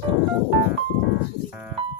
Thank you.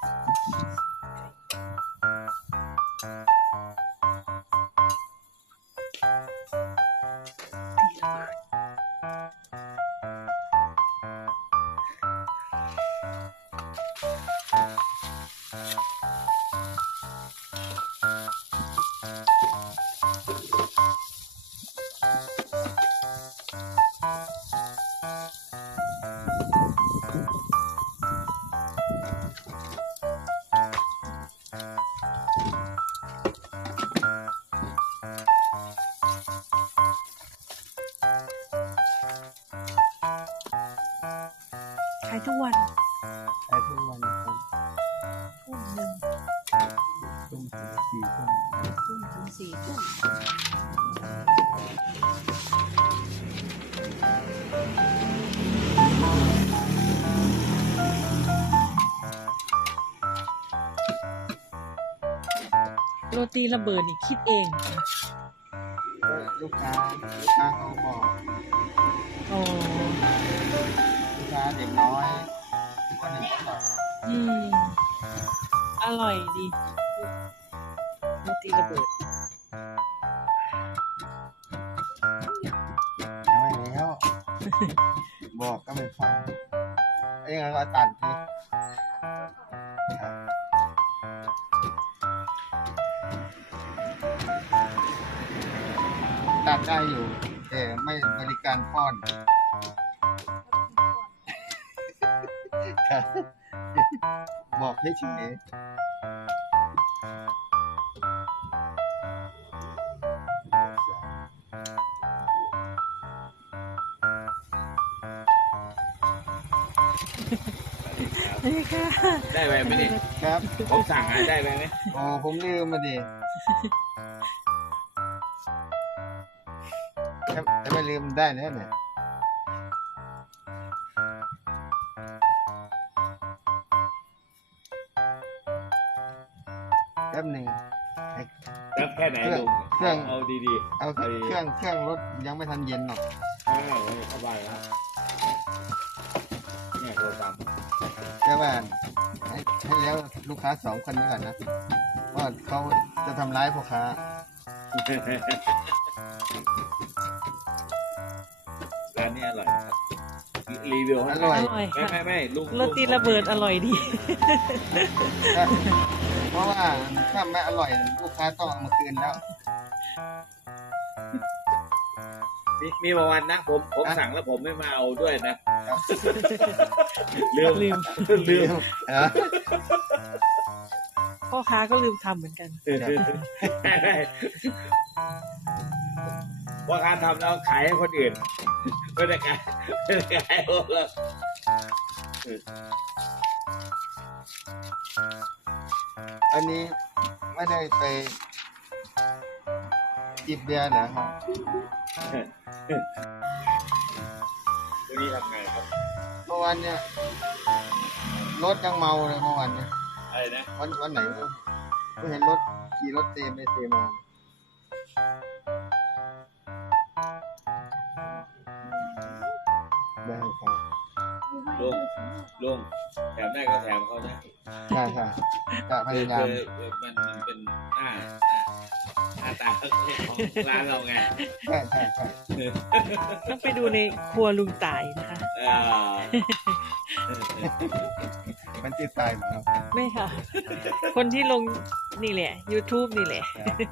ทุกวันใช้ทุกวันครับทุ่มหนึ่งทุ่มถึงสี่ทุ่มทุ่มถึงสี่ทุ่มโรตีระเบิดนี่คิดเอง ลูกค้าลูกค้าเขาบอกอ๋อ ลูกค้าเด็กน้อยวันหนึ่งก็ต่ออืม อร่อยดีโรตีระเบิด ยังไม่แล้ว บอกก็ไม่ฟังเอ้ยงั้นก็ตัดทีครับตัดได้อยู่ แต่ไม่บริการป้อน บบอกให้เฉยนี่ค่ะได้ไหมไม่ได้ครับ ผมสั่งให้ได้ไหมไหมโอ้ผมลืมมาดิถ้าถ้าไม่ลืมได้แล้วเนี่ย ป๊บหนึ่งไอ้รับแค่ไหนลุงเครื่องเอาดีเอาเครื่องเครื่องรถยังไม่ทันเย็นหรอกๆเอาเข้าไปครับเนี่ยโทรศัพท์แค่ว่าให้ให้แล้วลูกค้าสองคนนี้ก่อนนะ ว่าเขาจะทำร้ายพ่อค้าร้านนี้อร่อยครับรีวิวให้อร่อยอร่อย ไม่ค่ะไม่ไม่ลุงโรตีระเบิดอร่อยดี เพราะว่าถ้าไม่อร่อยลูกค้าต้องเอามาคืนแล้ว มีมีบางวันนะผมผมอะสั่งแล้วผมไม่มาเอาด้วยนะ ครับ ลืมลืมลืมเออ พ่อค้าก็ลืมทำเหมือนกัน ได้ได้ว่าการทำแล้วขายให้คนอื่นไม่ได้ขายไม่ได้ขายให้ผมแล้ว อันนี้ไม่ได้ไปจิบเบียร์เหรอครับวันนี้ทำไงครับเมื่อวานเนี่ยรถยังเมาเลยเมื่อวานเนี่ยอะไรนะวันวันไหนไม่รู้ไม่เห็นรถขี่รถเตะไปเตะมา ลุงลุงแถมได้ก็แถมเขานะใช่ใช่จะพคือยายามคือคือมันมันเป็นหน้าหน้าหน้าตาของร้านเราไงใช่ใช่ใช่ต้องไปดูในครัวลุงต่ายนะคะเออ มันติดตายเหรอครับไม่ค่ะ คนที่ลงนี่แหละ YouTube นี่แหละ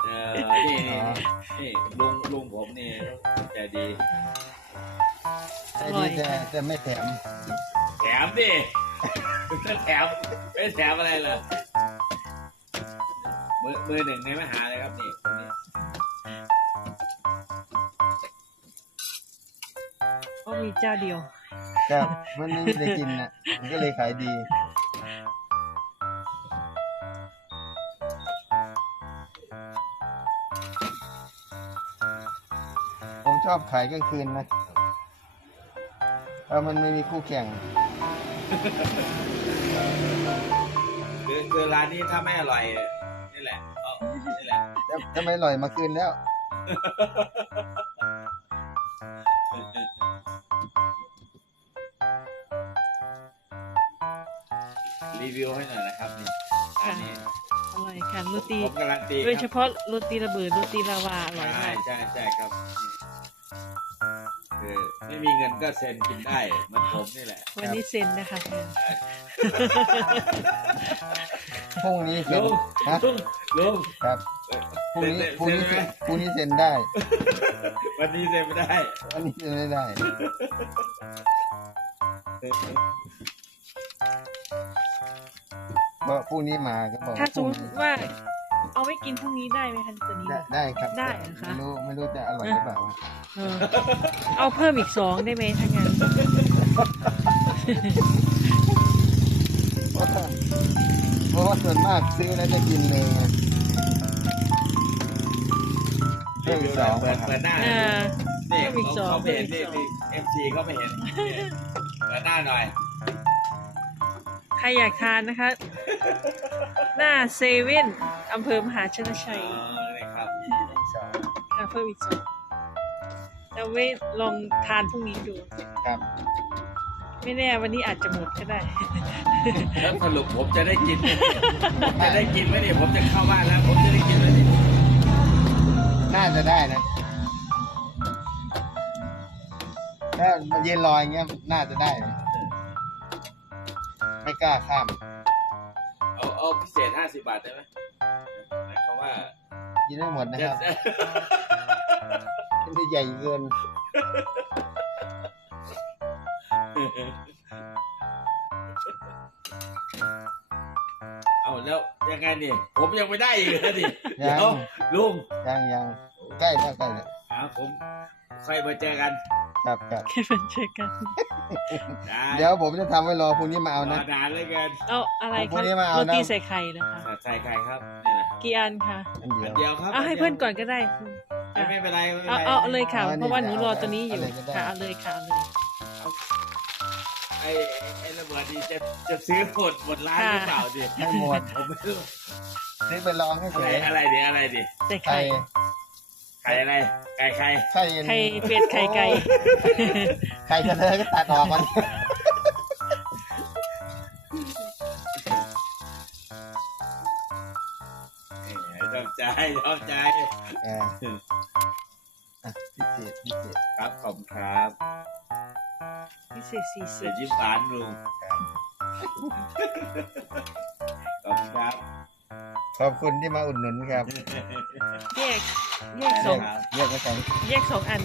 เออนี่นี่นี่ลุงลุงผมนี่ใจดีไอ้อร่อนี่ยแต่แต่ไม่แถม แถมดิแถมไม่แถมอะไรเลยมือมือหนึ่งในมหาเลยครับนี่คนนี้ก็มีเจ้าเดียว แต่มันไม่ได้กินนะมันก็เลยขายดี ผมชอบขายกลางคืนนะเพราะมันไม่มีคู่แข่ง คือคือร้านนี้ถ้าไม่อร่อยนี่แหละเอานี่แหละจะจะไม่อร่อยมาคืนแล้ว รีวิวให้หน่อยนะครับนี่อันนี้อร่อยค่ะโรตีผมการันตีโดยคเฉรับพาะโรตีระเบิดโรตีลาวาอร่อยใช่มากใช่ใช่ครับนี่คือไม่มีเงินก็เซ็นกินได้เหมือนผมนี่แหละวันนี้เซ็นนะคะพรุ่งนี้เซ็นลุงฮะลุงลุง ครับพรุ่งนี้เซ็นพรุ่งนี้เซ็นไหม พรุ่งนี้เซ็นได้วันนี้เซ็นไม่ได้วันนี้เซ็นไม่ได้ เพราะพรุ่งนี้มาก็บอกถ้าสมมพรุ่ติงนี้ว่า เอาไว้กินพรุ่งนี้ได้ไหมคะตัวนี้ ได้ได้ครับได้เหรอคะ ไม่รู้ไม่รู้จะอร่อยหรือเปล่าวะเออเอาเพิ่มอีกสองได้ไหมถ้างั้นเพราะว่าเพราะว่าส่วนมากซื้อแล้วจะกินเลยไงเพิ่มอีกสองเปิดนะครับเปิดหน้าเออ นี่เพิ่มอีกสองเขาไม่เห็นเพิ่นี่มอีกสองเอฟซีเขาไม่เห็นเปิดหน้าหน่อย ใครอยากทานนะคะ หน้าเซเว่นอำเภอมหาชนชัยอ๋อนี่ครับสองค่ะเพิ่มอีกสองจะไว้ลองทานพรุ่งนี้ดู ครับ ไม่แน่วันนี้อาจจะหมดก็ได้ แล้วสรุปผมจะได้กินไหมผมจะได้กินไหมเนี่ยผมจะเข้าบ้านแล้ว ผมจะได้กินไหมเนี่ยน่าจะได้นะ ถ้ามันยืนรออย่างเงี้ยน่าจะได้นะ ไม่กล้าข้าม เอาเอาพิเศษห้าสิบบาทได้ไหมหมายความว่ากินได้หมดนะจะครับมันใหญ่เกินเอาแล้วยังไงนี่ผมยังไม่ได้อีกนะดิยัเดี๋ยงวลุงยังยังใกล้แล้วใกล้แล้วหาผมค่อยมาเจอกัน ครับครับแค่เป็นเจอกัน ได้เดี๋ยวผมจะทำไว้รอพรุ่งนี้มาเอารอนะนานเหลยกันเอาอะไรพรุ่คะงนี้มาเอาโรนะ ตีใส่ไข่นะคะ ใส่ไข่ครับนี่แหละกี่อันคะอันเดีอัยนวเดียวครับเอาให้เพื่อนก่อนก็ได้ไม่ไม่เป็นไรไม่เป็นเอาไรเอาเอาเลยค่ะ เอาอันนี้เพราะว่าหนูรอตัวนี้อยู่เอาเลยก็ได้ ค่ะเอาเลยค่ะเอาเลย ไอ้ไอ้ระเบิดนี่จะจะซื้อหมดหมดร้านหรือเปล่าดิไม่หมดผมไม่รู้ซื้อไปลองให้อะเฉไรยอะไรดิอะไรดิใส่ไข่ไข่ ไข่อะไร ไก่ไข่ไข่ไข่เป็ดไข่ไก่ไข่กระเทยก็ตัดออกมันเอ้ยชอบใจชอบใจเอออะพิเศษพิเศษครับขอบคุณครับพิเศษสี่สิเดี๋ยบวยิ้มหวานลุงขอบคุณครับ ขอบคุณที่มาอุดหนุนครับ แยก แยกสองครับเรียกว่าสอง แยกสองอัน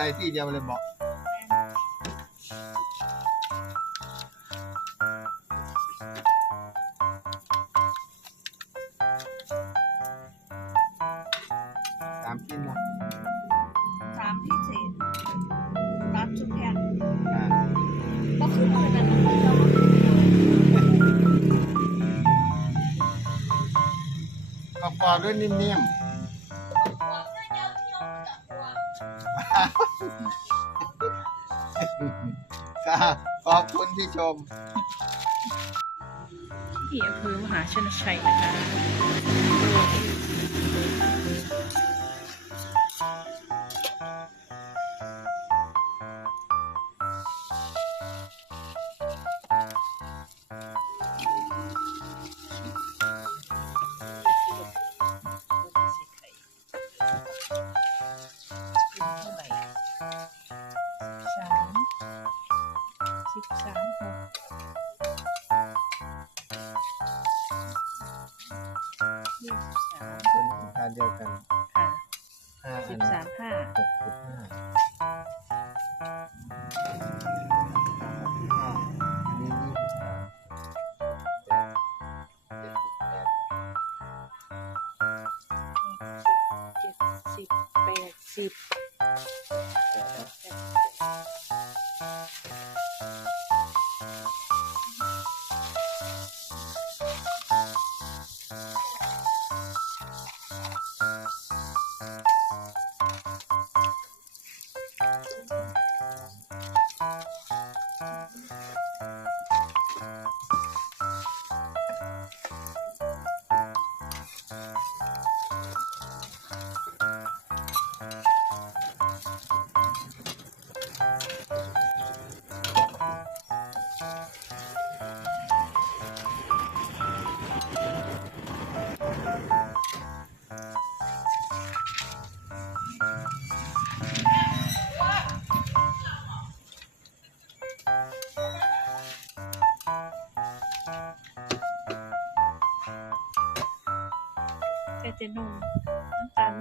ส่ที่เดียวเลยบอกสามชิ้นนะสามพิเศษรับชุดแพนอ่าก็คือมือนั้นเราประกอบด้วยนิ่มๆ ขอบคุณที่ชมที่อำเภอมหาชนชัยนะคะ เป็นทานเดียวกันค่ะห้าสิอับนสามห้าหกสิบห้าอ่าอันนี้ยี่สิบสามเจ็ดสิบแปดเจ็ดสิบแปดสิบ แปดครับแต่จะนม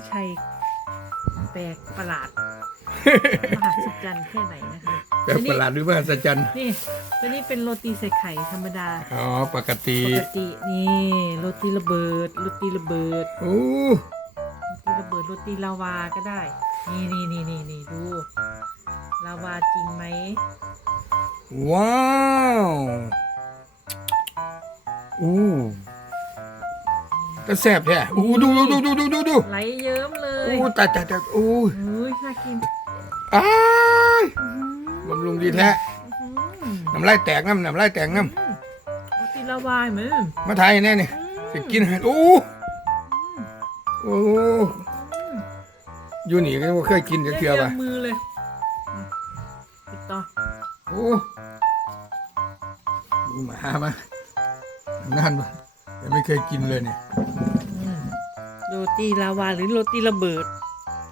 ชนชัยแปลกประหลาด มหัศจรรย์แค่ไหนนะคะแบบประหลาดหรือว่าสัจจันนี่ตัวนี้เป็นโรตีใส่ไข่ธรรมดา อ๋อ ปกติ ปกตินี่โรตีระเบิดโรตีระเบิดโอ้โรตีระเบิดโรตีลาวาก็ได้ นี่นี่นี่นี่นี่ดูลาวาจริงไหมว้าว อู้ ก็แซ่บแท้อู้ดูดูดูดูดูดูดูไหลเยิ้มเลยอู้ตายตายตายอู้เฮ้ยน่ากินอ้ายอื้อหือบำรุงดีแท้อื้อหือน้ำลายแตกน้ำน้ำลายแตกน้อืมโรตีลาวาเหมือนำมาไทยแน่เนี่ยจะกินอาหารอู้โอ้อยู่นี่ก็ไม่เคยกินจะเทื่อเรีป่ะยงมือเลยอะปิดต่อโอ้ดูหมามานั่นมายังไม่เคยกินเลยเนี่ยอืม โรตีลาวาหรือโรตีระเบิด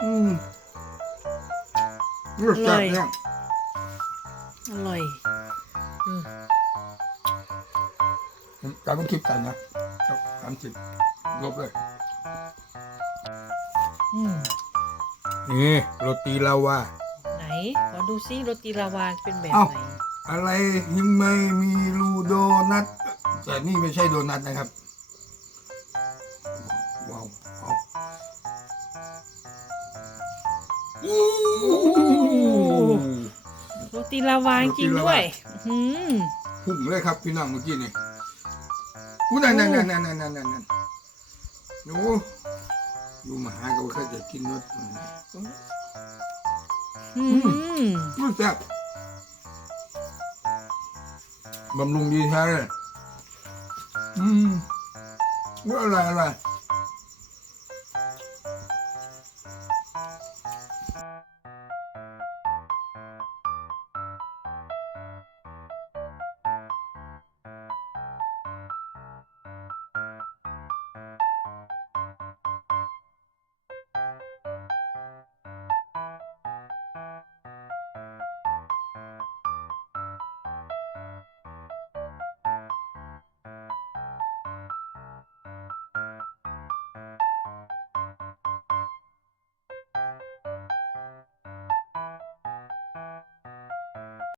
อืมรสจัดเนี่ยอร่อยอืมการต้องคิดกันนะสามสิบลบเลยอืมนี่โรตีลาวา ไหน ขอดูซิโรตีลาวาเป็นแบบเอ้าไหน อะไรยังไม่มีรูโดนัทแต่นี่ไม่ใช่โดนัทนะครับ โรตีลาวาจริงๆด้วยอืมพุ่งเลยครับพี่น้องเมื่อกี้นี่อู้นั่นนั่นนั่นนั่นนั่นนั่นนั่นโอ้อยู่มาหาก็เคยจะกินรสอืมรสแซ่บบำรุงดีแท้เลยอืมว่าอะไรอะไร